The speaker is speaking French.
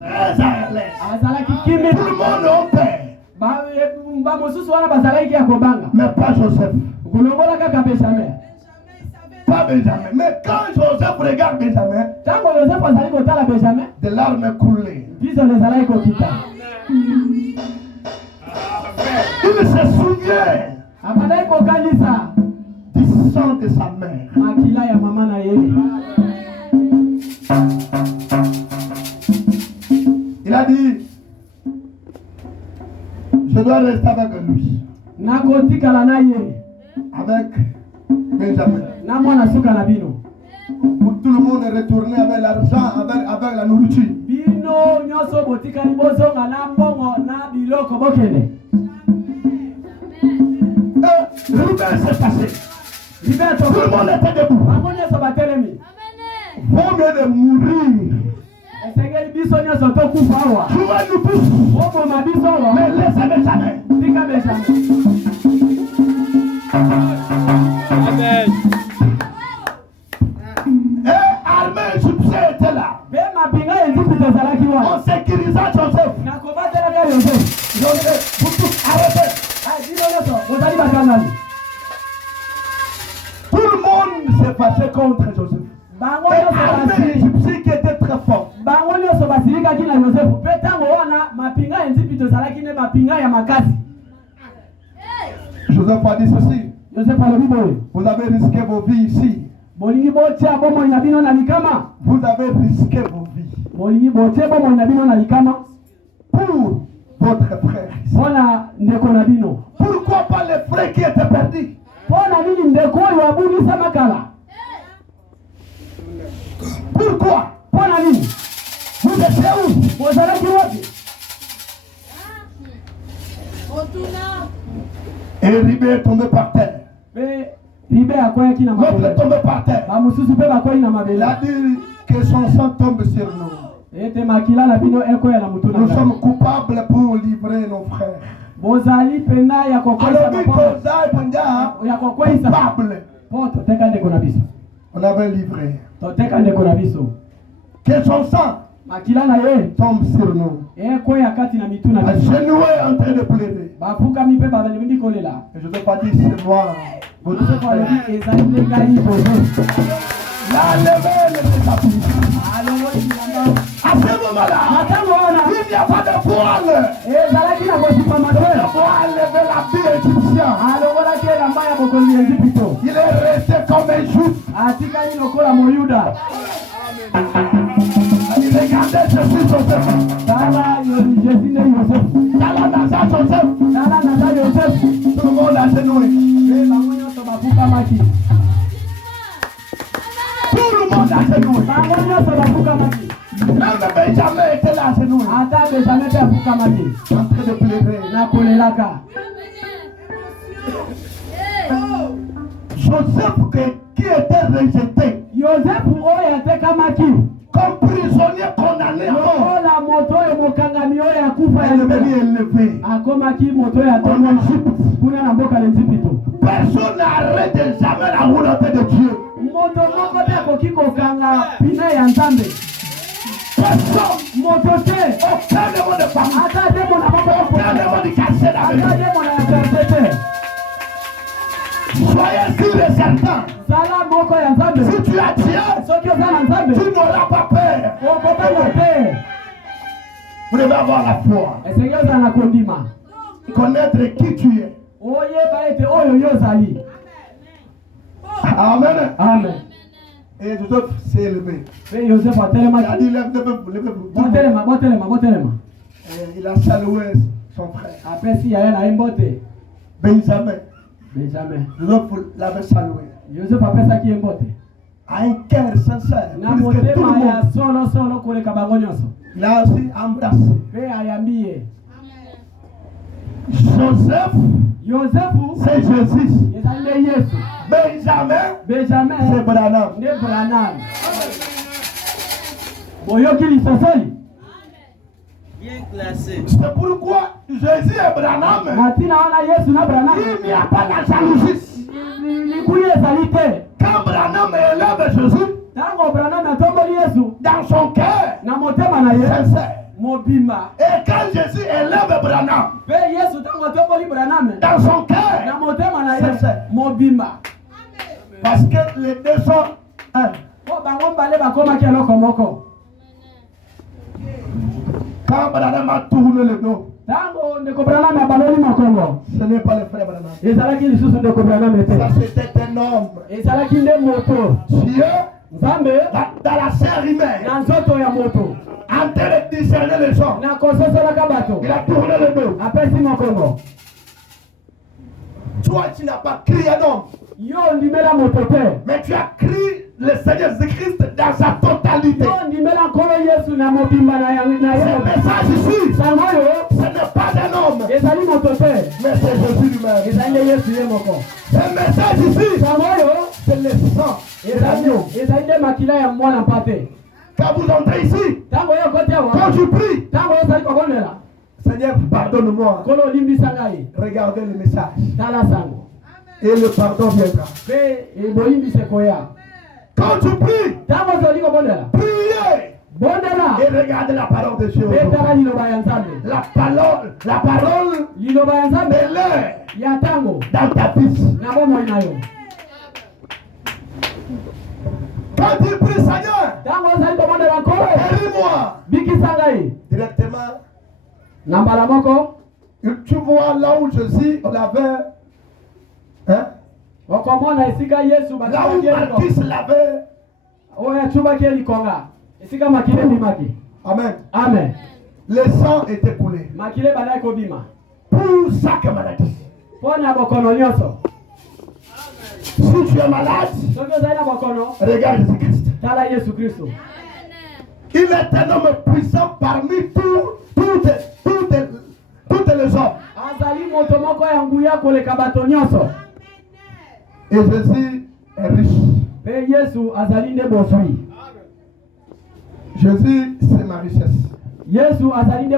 Tout le monde est père. Mais pas Joseph. Pas Benjamin. Mais quand Joseph regarde Benjamin, de larmes coulées. Il se souvient du sang de sa mère. Il a dit, je dois rester avec lui. Avec Benjamin. Pour tout le monde est retourné avec l'argent, avec la nourriture. Rubin s'est passé. Tout le monde était debout. Vaut mieux de mourir. Tu vas nous pousser. Mais laissez Benjamin. Amen. Et armée égyptienne était là. On sécurisa Joseph. Joseph, vous tous arrêtez. Tout le monde s'est fâché contre Joseph. Et l'armée égyptienne qui était très forte. Joseph a dit ceci. Vous avez risqué vos vies ici. Vous avez risqué vos vies pour votre frère. Pourquoi pas les frères qui étaient perdus? Pourquoi? Vous étiez où? Et Ribé est tombé par terre. L'autre est tombé par terre. Il a dit que son sang tombe sur nous. Nous sommes coupables pour livrer nos frères. On avait livré. Que son sang tombe sur nous. À genoux en train de pleurer. Et je ne veux pas dire c'est moi. Votre frère. La levée ne s'est pas finie. À ce moment-là, il n'y a pas de voile. Le voile de la vie égyptienne. Il est resté comme un juif. Regardez, je suis Joseph. Joseph. Tout le monde a genouillé. Tout le monde a genouillé. Même Benjamin était là à genouillé. En train de pleurer. Joseph qui était rejeté. Comme prisonnier condamné à mort. Elle est venue élever en Égypte. Personne n'arrête jamais la volonté de Dieu. Personne. Aucun démon de famille. Aucun démon de cacher la vie. Soyez sûr et certain. Si tu as Dieu, tu n'auras pas peur. Vous devez avoir la foi. Connaître qui tu es. Amen. Amen. Et Joseph s'est élevé. Il a dit lève-vous. Il a salué son frère. Benjamin. Joseph l'avait salué. À un cœur sincère. Il a aussi embrassé. Joseph, c'est Jésus. Benjamin, c'est Branham. Bien classé. C'est pourquoi Jésus et Branham, il n'y a pas la jalousie. Quand Branham élève Jésus dans son cœur sincère, Mobima. Et quand Jésus élève Branham Pe Yesu tango toboli Branham. dans son cœur, Na motema na ye. c'est Mobima. parce que les deux sont un. Po bango mbale bakoma ki eloko moko. Quand Branham a tourné le dos, Tango ndeko Branham abaloli makongo. ce n'est pas le frère Branham. Ezalaki lisusu ndeko Branham ete. Ça c'était un homme. Ezalaki nde moto. Dieu, Nzambe dans la chair humaine, na nzoto ya moto. en train de discerner les gens, Na kososolaka bato. il a tourné le dos. Apesi makongo. Toi, tu n'as pas crié un homme, Yo ndimela moto te. mais tu as crié le Seigneur Jésus-Christ dans sa totalité. Yo ndimela nkolo Yesu na mobimba na Ce ye. message ici, Sango yo ce n'est pas un homme, ezali moto te. mais c'est Jésus lui-même. Ezali nde Yesu ye moko. Ce message ici, Sango yo c'est le sang de l'agneau. ezali nde makila ya mwana mpate. Quand vous entrez ici, Tango yo koti awa. quand tu pries, Tango yo osali kobondela. Seigneur, pardonne-moi. Nkolo olimbisa ngai. Regardez le message. Tala sango. Et le pardon viendra. Pe eboyimbise koya. Quand tu pries, Tango ozali kobondela. priez Bondela. et regardez la parole de Dieu. Pe tala liloba ya Nzambe. La parole Liloba ya de Nzambe l'heure ya tango. dans ta vie. Na bomoi na yo. Quand tu pries, Seigneur, Tango ozali kobondela nkolo. guéris-moi Bikisa ngai. directement. Na mbala moko. Tu vois là où Jésus l'avait, hein? Okomona esika Yesu Là où Marcus l'avait. oya chubaki elikonga. Esika makile bimaki. Amen. Amen. Le sang était coulé Makile balai kobima. pour chaque maladie. Pona bokono nyonso. Si tu es malade, Soki ozali na bokono, regarde Jésus-Christ. tala Yesu Kristo. Il est un homme puissant parmi toutes les hommes. Azali moto moko ya nguya koleka bato nyonso. Et Jésus est riche. Pe Yesu azali nde boswi. Jésus, c'est ma richesse. Yesu azali nde